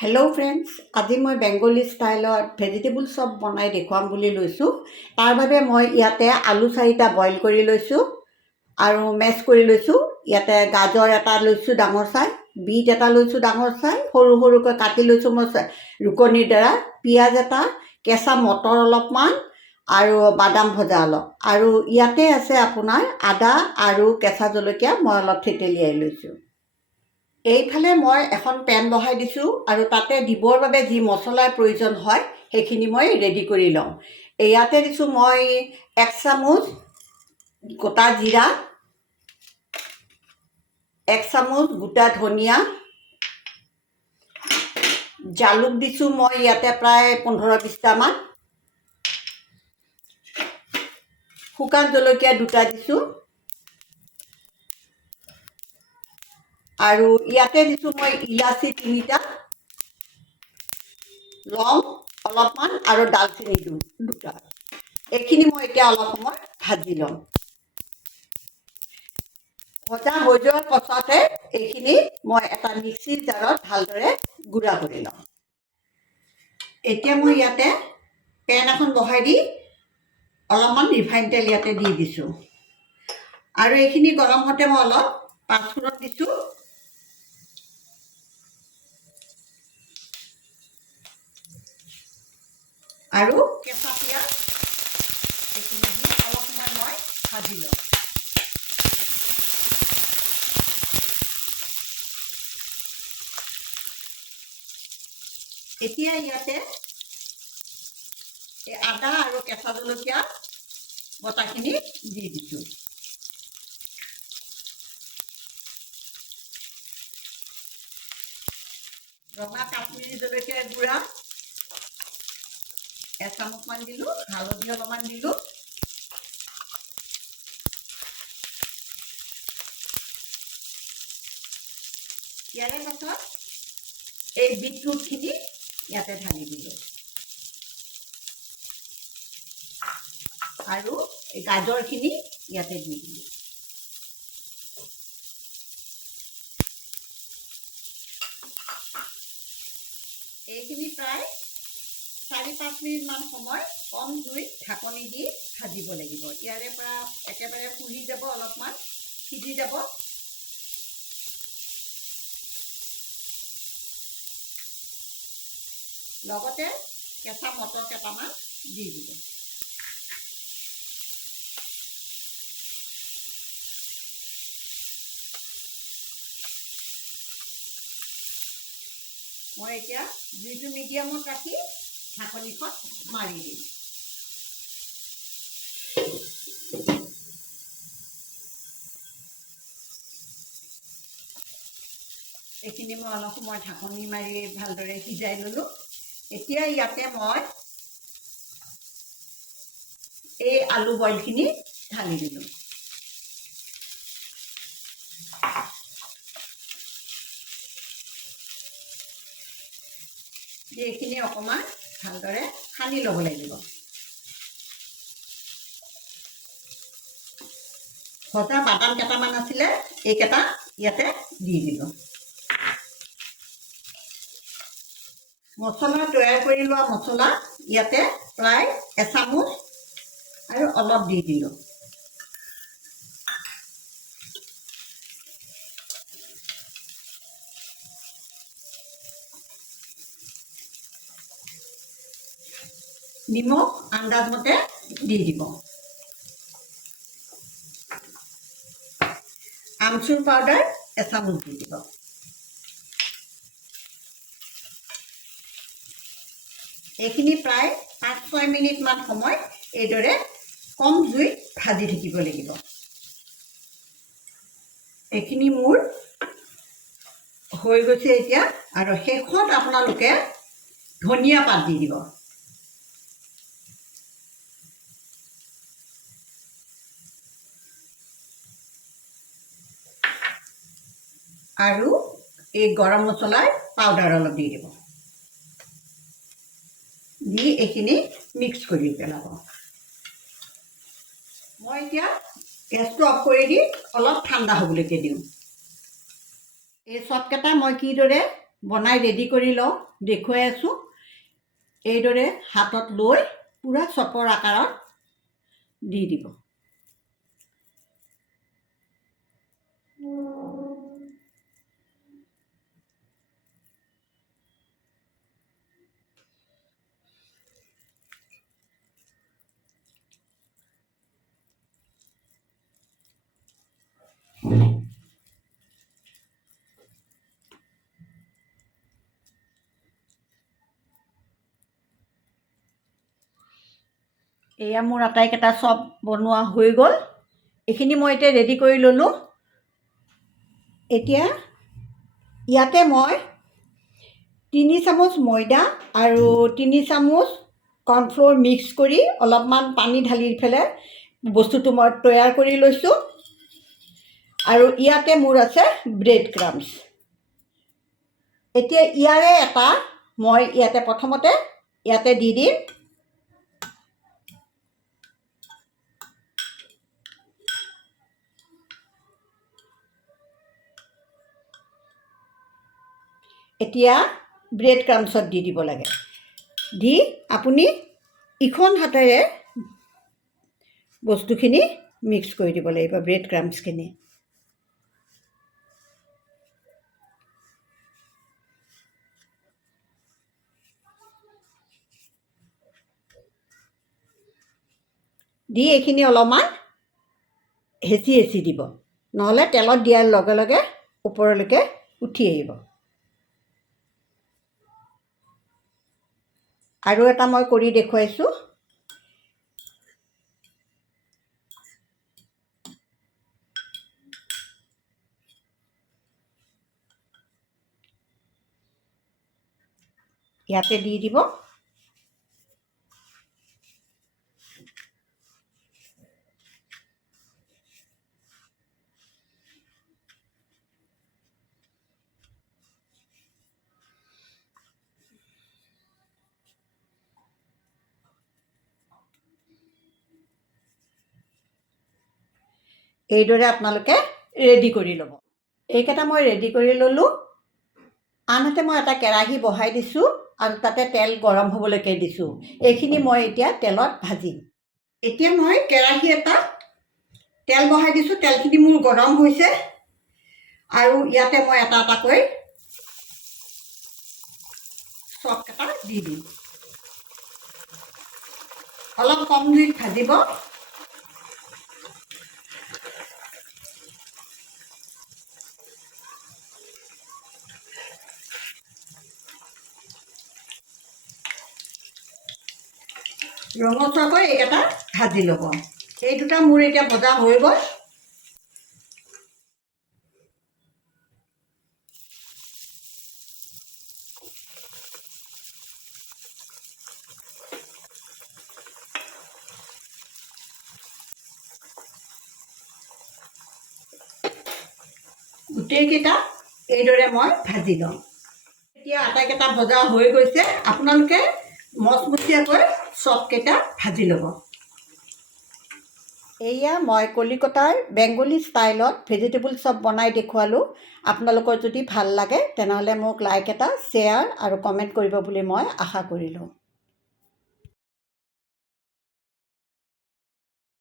Hello' friends, আজি মই বেংগলী ষ্টাইলত ভেজিটেবল চপ বনাই দেখুৱাম বুলি লৈছোঁ। তাৰ বাবে মই ইয়াতে আলু 4টা বইল কৰি লৈছোঁ আৰু মেছ কৰি লৈছোঁ। ইয়াতে গাজৰ এটা লৈছোঁ ডাঙৰ চাই, বিট এটা লৈছোঁ ডাঙৰ চাই, সৰু সৰুকৈ কাটি লৈছোঁ মই ৰুকনিৰ দ্বাৰা, পিঁয়াজ এটা, কেঁচা মটৰ অলপমান আৰু বাদাম ভজা অলপ, আৰু ইয়াতে আছে আপোনাৰ আদা আৰু কেঁচা জলকীয়া মই অলপ থেতেলিয়াই লৈছোঁ। এইফালে মই এখন পেন বহাই দিছোঁ আৰু তাতে দিবৰ বাবে যি মছলাৰ প্ৰয়োজন হয় সেইখিনি মই ৰেডি কৰি লওঁ। ইয়াতে দিছোঁ মই 1 চামুচ গোটা জিৰা, 1 চামুচ গোটা ধনিয়া, জালুক দিছোঁ মই ইয়াতে প্ৰায় 15-20টামান, শুকান জলকীয়া 2টা দিছোঁ, আৰু ইয়াতে দিছোঁ মই ইলাচি 3টা, লং অলপমান আৰু ডালচেনি 2টা। এইখিনি মই এতিয়া অলপ সময় ভাজি ল'ম। ভজা হৈ যোৱাৰ পাছতে এইখিনি মই এটা মিক্সিৰ জাৰত ভালদৰে গুড়া কৰি ল'ম। এতিয়া মই ইয়াতে পেন এখন বহাই দি অলপমান ৰিফাইন তেল ইয়াতে দি দিছোঁ, আৰু এইখিনি গৰম হওঁতে মই অলপ পাঁচফোৰণ দিছোঁ, আৰু কেঁচা পিঁয়াজ এইখিনি দি অলপ সময় মই ভাজি ল'ম। এতিয়া ইয়াতে এই আদা আৰু কেঁচা জলকীয়া বটাখিনি দি দিছোঁ। ৰঙা কাশ্মীৰী জলকীয়াৰ গুড়া 1 চামুচমান দিলোঁ, হালধি অলপমান দিলোঁ, ইয়াৰে পাছত এই বিটৰুটখিনি ইয়াতে ঢালি দিলোঁ, আৰু এই গাজৰখিনি ইয়াতে দি দিলোঁ। এইখিনি প্ৰায় 4-5 মিনিটমান সময় কম জুইত ঢাকনি দি ভাজিব লাগিব। ইয়াৰে পৰা একেবাৰে ফুলি যাব, অলপমান সিজি যাব। লগতে কেঁচা মটৰ কেইটামান দি দিব। মই এতিয়া জুইটো মিডিয়ামত ৰাখি ঢাকনিখন মাৰি দিম। এইখিনি মই অলপ সময় ঢাকনি মাৰি ভালদৰে সিজাই ল'লোঁ। এতিয়া ইয়াতে মই এই আলু বইলখিনি ঢালি দিলোঁ। এইখিনি অকণমান ভালদৰে সানি ল'ব লাগিব। ভজা বাদাম কেইটামান আছিলে, এইকেইটা ইয়াতে দি দিলোঁ। মছলা তৈয়াৰ কৰি লোৱা মছলা ইয়াতে প্ৰায় 1 চামুচ আৰু অলপ দি দিলোঁ। নিমখ আন্দাজমতে দি দিব। আমচুৰ পাউডাৰ 1 চামুচ দি দিব। এইখিনি প্ৰায় 5-6 মিনিটমান সময় এইদৰে কম জুইত ভাজি থাকিব লাগিব। এইখিনি মোৰ হৈ গৈছে এতিয়া, আৰু শেষত আপোনালোকে ধনিয়া পাত দি দিব। আৰু এই গৰম মছলাৰ পাউডাৰ অলপ দি দিব। দি এইখিনি মিক্স কৰি পেলাব। মই এতিয়া গেছটো অফ কৰি দি অলপ ঠাণ্ডা হ'বলৈকে দিওঁ। এই চপকেইটা মই কিদৰে বনাই ৰেডি কৰি লওঁ, দেখুৱাই আছোঁ। এইদৰে হাতত লৈ পূৰা চপৰ আকাৰত দি দিব। এয়া মোৰ আটাইকেইটা চব বনোৱা হৈ গ'ল। এইখিনি মই এতিয়া ৰেডি কৰি ল'লোঁ। এতিয়া ইয়াতে মই 3 চামুচ ময়দা আৰু 3 চামুচ কৰ্ণফ্ল'ৰ মিক্স কৰি অলপমান পানী ঢালি পেলাই বস্তুটো মই তৈয়াৰ কৰি লৈছোঁ। আৰু ইয়াতে মোৰ আছে ব্ৰেড ক্ৰাম্বছ। এতিয়া ইয়াৰে এটা মই ইয়াতে প্ৰথমতে ইয়াতে দি দিম। এতিয়া ব্ৰেড ক্ৰাম্বছত দি দিব লাগে। দি আপুনি ইখন হাতেৰে বস্তুখিনি মিক্স কৰি দিব লাগিব, ব্ৰেড ক্ৰাম্বছখিনি। দি এইখিনি অলপমান হেঁচি হেঁচি দিব, নহ'লে তেলত দিয়াৰ লগে লগে ওপৰলৈকে উঠি আহিব। আৰু এটা মই কৰি দেখুৱাইছোঁ। ইয়াতে দি দিব। এইদৰে আপোনালোকে ৰেডি কৰি ল'ব। এইকেইটা মই ৰেডি কৰি ল'লোঁ। আনহাতে মই এটা কেৰাহী বহাই দিছোঁ আৰু তাতে তেল গৰম হ'বলৈকে দিছোঁ। এইখিনি মই এতিয়া তেলত ভাজিম। এতিয়া মই কেৰাহী এটাত তেল বহাই দিছোঁ। তেলখিনি মোৰ গৰম হৈছে আৰু ইয়াতে মই এটা এটাকৈ চপকেইটা দি দিম। অলপ কম জুইত ভাজিব। ৰঙচুৱাকৈ এইকেইটা ভাজি ল'ব। এই দুটা মোৰ এতিয়া ভজা হৈ গ'ল। গোটেইকেইটা এইদৰে মই ভাজি লওঁ। এতিয়া আটাইকেইটা ভজা হৈ গৈছে। আপোনালোকে মচমচীয়াকৈ চপকেইটা ভাজি ল'ব। এয়া মই কলিকতাৰ বেংগলী ষ্টাইলত ভেজিটেবল চপ বনাই দেখুৱালোঁ। আপোনালোকৰ যদি ভাল লাগে তেনেহ'লে মোক লাইক এটা, শ্বেয়াৰ আৰু কমেণ্ট কৰিব বুলি মই আশা কৰিলোঁ।